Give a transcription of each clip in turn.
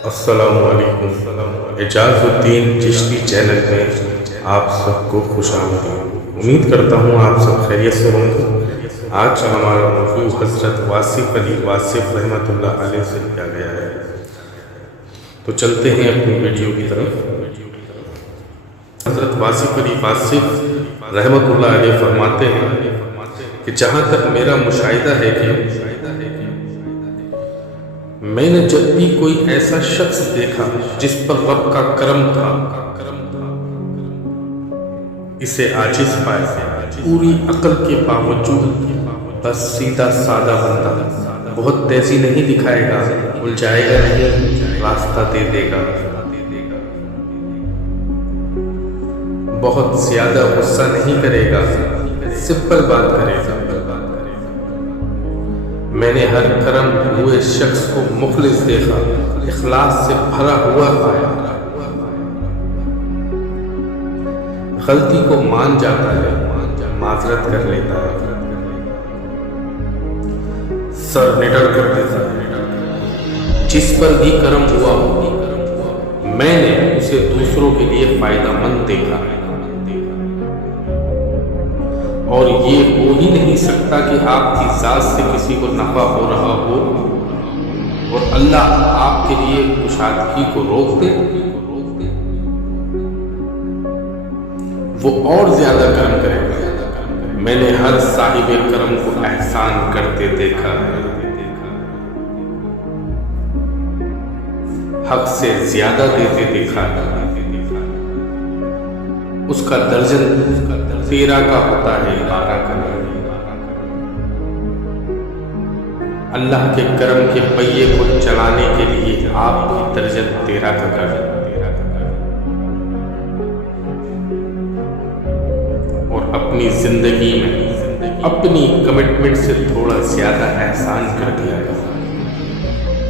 अस्सलामुअलैकुम। एजाज़ुद्दीन चिश्ती चैनल में आप सबको खुशामदीद। उम्मीद करता हूँ आप सब खैरियत से होंगे। आज हमारा मौजू हज़रत वासिफ़ अली वासिफ़ रहमतुल्लाह अलैह से किया गया है, तो चलते हैं अपनी वीडियो की तरफ। हज़रत वासिफ़ अली वासिफ़ रहमतुल्लाह अलैह फरमाते हैं कि जहाँ तक मेरा मुशाहिदा है कि मैंने जब भी कोई ऐसा शख्स देखा जिस पर रब का करम था, इसे आजिज़ पाया, पूरी अक्ल के बावजूद बस सीधा सादा बंदा, बहुत तेजी नहीं दिखाएगा, उलझाएगा नहीं, रास्ता दे देगा, बहुत ज्यादा गुस्सा नहीं करेगा, सिंपल बात करेगा। मैंने हर करम हुए शख्स को मुखलिस देखा, इखलास से भरा हुआ पाया, गलती को मान जाता है, माजरत कर लेता है, सर निडर कर देता है। जिस पर भी करम हुआ मैंने उसे दूसरों के लिए फायदामंद देखा, और ये हो ही नहीं सकता कि आपकी जात से किसी को नफा हो रहा हो और अल्लाह आपके लिए कुशादगी को रोक दे, वो और ज्यादा करम करेगा। मैंने हर साहिब करम को एहसान करते देखा है, हक से ज्यादा देते देखा है। उसका दर्जन 13 का होता है, 12 का नहीं। अल्लाह के करम के पहिए को चलाने के लिए आपकी दर्जन 13 का कर, और अपनी जिंदगी में अपनी कमिटमेंट से थोड़ा ज्यादा एहसान कर दिया गया।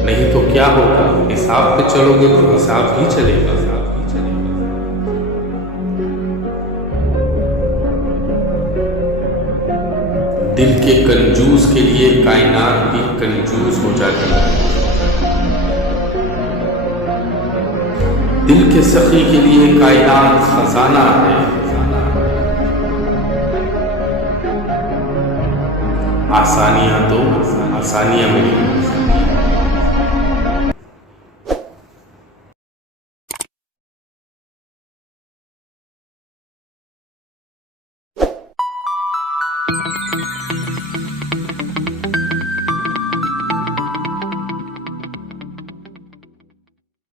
नहीं तो क्या होगा, हिसाब पे चलोगे तो हिसाब ही चलेगा। दिल के कंजूस के लिए कायनात भी कंजूस हो जाती है, दिल के सखी के लिए कायनात खजाना है। आसानियां तो आसानियां मिली,